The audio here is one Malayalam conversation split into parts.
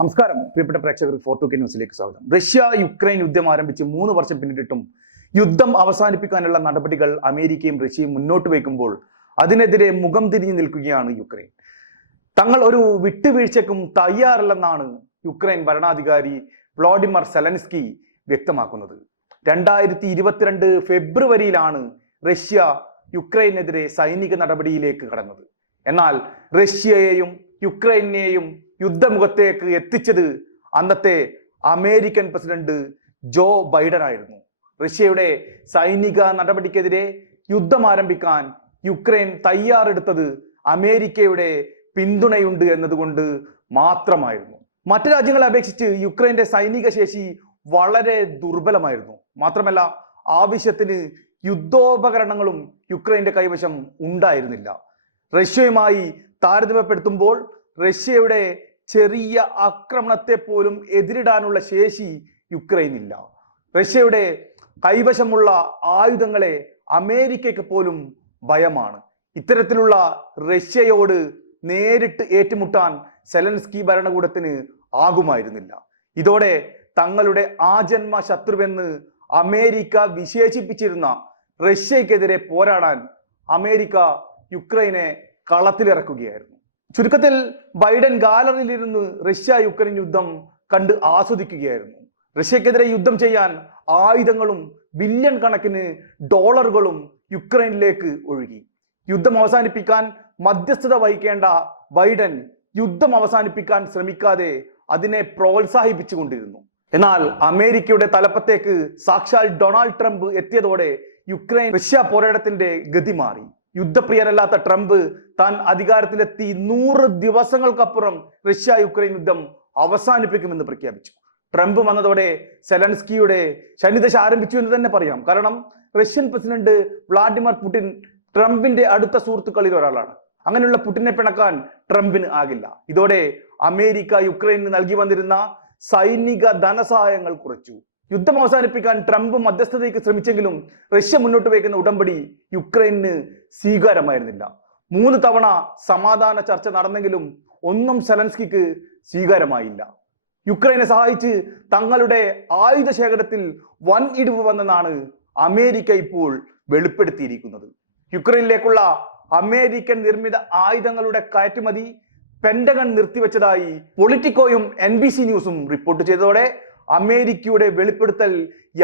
നമസ്കാരം. പ്രിയപ്പെട്ട പ്രേക്ഷകർക്ക് ഫോർ ടു കെ ന്യൂസിലേക്ക് സ്വാഗതം. റഷ്യ യുക്രൈൻ യുദ്ധം ആരംഭിച്ച് മൂന്ന് വർഷം പിന്നിട്ടിട്ടും യുദ്ധം അവസാനിപ്പിക്കാനുള്ള നടപടികൾ അമേരിക്കയും റഷ്യയും മുന്നോട്ട് വയ്ക്കുമ്പോൾ അതിനെതിരെ മുഖം തിരിഞ്ഞു നിൽക്കുകയാണ് യുക്രൈൻ. തങ്ങൾ ഒരു വിട്ടുവീഴ്ചക്കും തയ്യാറല്ലെന്നാണ് യുക്രൈൻ ഭരണാധികാരി വ്ളാഡിമർ സെലൻസ്കി വ്യക്തമാക്കുന്നത്. രണ്ടായിരത്തി ഇരുപത്തിരണ്ട് ഫെബ്രുവരിയിലാണ് റഷ്യ യുക്രൈനെതിരെ സൈനിക നടപടിയിലേക്ക് കടന്നത്. എന്നാൽ റഷ്യയെയും യുക്രൈനെയും യുദ്ധമുഖത്തേക്ക് എത്തിച്ചത് അന്നത്തെ അമേരിക്കൻ പ്രസിഡന്റ് ജോ ബൈഡൻ ആയിരുന്നു. റഷ്യയുടെ സൈനിക നടപടിക്കെതിരെ യുദ്ധം ആരംഭിക്കാൻ യുക്രൈൻ തയ്യാറെടുത്തത് അമേരിക്കയുടെ പിന്തുണയുണ്ട് എന്നതുകൊണ്ട് മാത്രമായിരുന്നു. മറ്റു രാജ്യങ്ങളെ അപേക്ഷിച്ച് യുക്രൈന്റെ സൈനിക ശേഷി വളരെ ദുർബലമായിരുന്നു. മാത്രമല്ല ആവശ്യത്തിന് യുദ്ധോപകരണങ്ങളും യുക്രൈന്റെ കൈവശം ഉണ്ടായിരുന്നില്ല. റഷ്യയുമായി താരതമ്യപ്പെടുത്തുമ്പോൾ റഷ്യയുടെ ചെറിയ ആക്രമണത്തെ പോലും എതിരിടാനുള്ള ശേഷി യുക്രൈനില്ല. റഷ്യയുടെ കൈവശമുള്ള ആയുധങ്ങളെ അമേരിക്കയ്ക്ക് പോലും ഭയമാണ്. ഇത്തരത്തിലുള്ള റഷ്യയോട് നേരിട്ട് ഏറ്റുമുട്ടാൻ സെലൻസ്കി ഭരണകൂടത്തിന് ആകുമായിരുന്നില്ല. ഇതോടെ തങ്ങളുടെ ആജന്മ ശത്രുവെന്ന് അമേരിക്ക വിശേഷിപ്പിച്ചിരുന്ന റഷ്യക്കെതിരെ പോരാടാൻ അമേരിക്ക യുക്രൈനെ കളത്തിലിറക്കുകയായിരുന്നു. ചുരുക്കത്തിൽ ബൈഡൻ ഗാലറിയിലിരുന്ന് റഷ്യ യുക്രൈൻ യുദ്ധം കണ്ട് ആസ്വദിക്കുകയായിരുന്നു. റഷ്യക്കെതിരെ യുദ്ധം ചെയ്യാൻ ആയുധങ്ങളും ബില്യൺ കണക്കിന് ഡോളറുകളും യുക്രൈനിലേക്ക് ഒഴുകി. യുദ്ധം അവസാനിപ്പിക്കാൻ മധ്യസ്ഥത വഹിക്കേണ്ട ബൈഡൻ യുദ്ധം അവസാനിപ്പിക്കാൻ ശ്രമിക്കാതെ അതിനെ പ്രോത്സാഹിപ്പിച്ചുകൊണ്ടിരുന്നു. എന്നാൽ അമേരിക്കയുടെ തലപ്പത്തേക്ക് സാക്ഷാൽ ഡൊണാൾഡ് ട്രംപ് എത്തിയതോടെ യുക്രൈൻ റഷ്യ പോരാട്ടത്തിന്റെ ഗതി മാറി. യുദ്ധപ്രിയനല്ലാത്ത ട്രംപ് താൻ അധികാരത്തിലെത്തി നൂറ് ദിവസങ്ങൾക്കപ്പുറം റഷ്യ യുക്രൈൻ യുദ്ധം അവസാനിപ്പിക്കുമെന്ന് പ്രഖ്യാപിച്ചു. ട്രംപ് വന്നതോടെ സെലൻസ്കിയുടെ ശനിദശ ആരംഭിച്ചു എന്ന് തന്നെ പറയാം. കാരണം റഷ്യൻ പ്രസിഡന്റ് വ്ളാഡിമിർ പുടിൻ ട്രംപിന്റെ അടുത്ത സുഹൃത്തുക്കളിൽ ഒരാളാണ്. അങ്ങനെയുള്ള പുടിനെ പിണക്കാൻ ട്രംപിന് ആകില്ല. ഇതോടെ അമേരിക്ക യുക്രൈന് നൽകി വന്നിരുന്ന സൈനിക ധനസഹായങ്ങൾ കുറച്ചു. യുദ്ധം അവസാനിപ്പിക്കാൻ ട്രംപ് മധ്യസ്ഥതയ്ക്ക് ശ്രമിച്ചെങ്കിലും റഷ്യ മുന്നോട്ട് വയ്ക്കുന്ന ഉടമ്പടി യുക്രൈന് സ്വീകാരമായിരുന്നില്ല മൂന്ന് തവണ സമാധാന ചർച്ച നടന്നെങ്കിലും ഒന്നും സെലൻസ്കിക്ക് സ്വീകാരമായില്ല യുക്രൈനെ സഹായിച്ച് തങ്ങളുടെ ആയുധ ശേഖരത്തിൽ വൻ ഇടിവ് വന്നെന്നാണ് അമേരിക്ക ഇപ്പോൾ വെളിപ്പെടുത്തിയിരിക്കുന്നത്. യുക്രൈനിലേക്കുള്ള അമേരിക്കൻ നിർമ്മിത ആയുധങ്ങളുടെ കയറ്റുമതി പെന്റഗൺ നിർത്തിവെച്ചതായി പൊളിറ്റിക്കോയും എൻ ബി സി ന്യൂസും റിപ്പോർട്ട് ചെയ്തതോടെ അമേരിക്കയുടെ വെളിപ്പെടുത്തൽ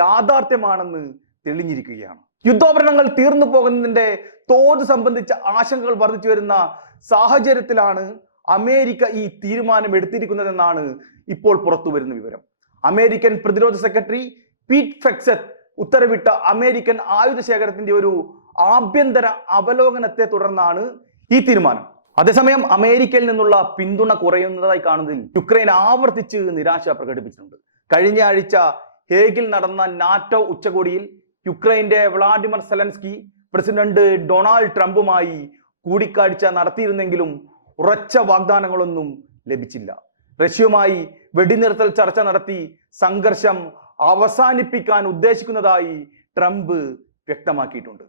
യാഥാർത്ഥ്യമാണെന്ന് തെളിഞ്ഞിരിക്കുകയാണ്. യുദ്ധോപകരണങ്ങൾ തീർന്നു പോകുന്നതിന്റെ തോത് സംബന്ധിച്ച ആശങ്കകൾ വർദ്ധിച്ചു വരുന്ന സാഹചര്യത്തിലാണ് അമേരിക്ക ഈ തീരുമാനം എടുത്തിരിക്കുന്നതെന്നാണ് ഇപ്പോൾ പുറത്തു വരുന്ന വിവരം. അമേരിക്കൻ പ്രതിരോധ സെക്രട്ടറി പീറ്റ് ഫെക്സത്ത് ഉത്തരവിട്ട അമേരിക്കൻ ആയുധ ശേഖരത്തിന്റെ ഒരു ആഭ്യന്തര അവലോകനത്തെ തുടർന്നാണ് ഈ തീരുമാനം. അതേസമയം അമേരിക്കയിൽ നിന്നുള്ള പിന്തുണ കുറയുന്നതായി കാണുന്നതിൽ യുക്രൈൻ ആവർത്തിച്ച് നിരാശ പ്രകടിപ്പിച്ചിട്ടുണ്ട്. കഴിഞ്ഞ ആഴ്ച ഹേഗിൽ നടന്ന നാറ്റോ ഉച്ചകോടിയിൽ യുക്രൈന്റെ വ്ളാഡിമിർ സെലൻസ്കി പ്രസിഡന്റ് ഡൊണാൾഡ് ട്രംപുമായി കൂടിക്കാഴ്ച നടത്തിയിരുന്നെങ്കിലും ഉറച്ച വാഗ്ദാനങ്ങളൊന്നും ലഭിച്ചില്ല. റഷ്യയുമായി വെടിനിർത്തൽ ചർച്ച നടത്തി സംഘർഷം അവസാനിപ്പിക്കാൻ ഉദ്ദേശിക്കുന്നതായി ട്രംപ് വ്യക്തമാക്കിയിട്ടുണ്ട്.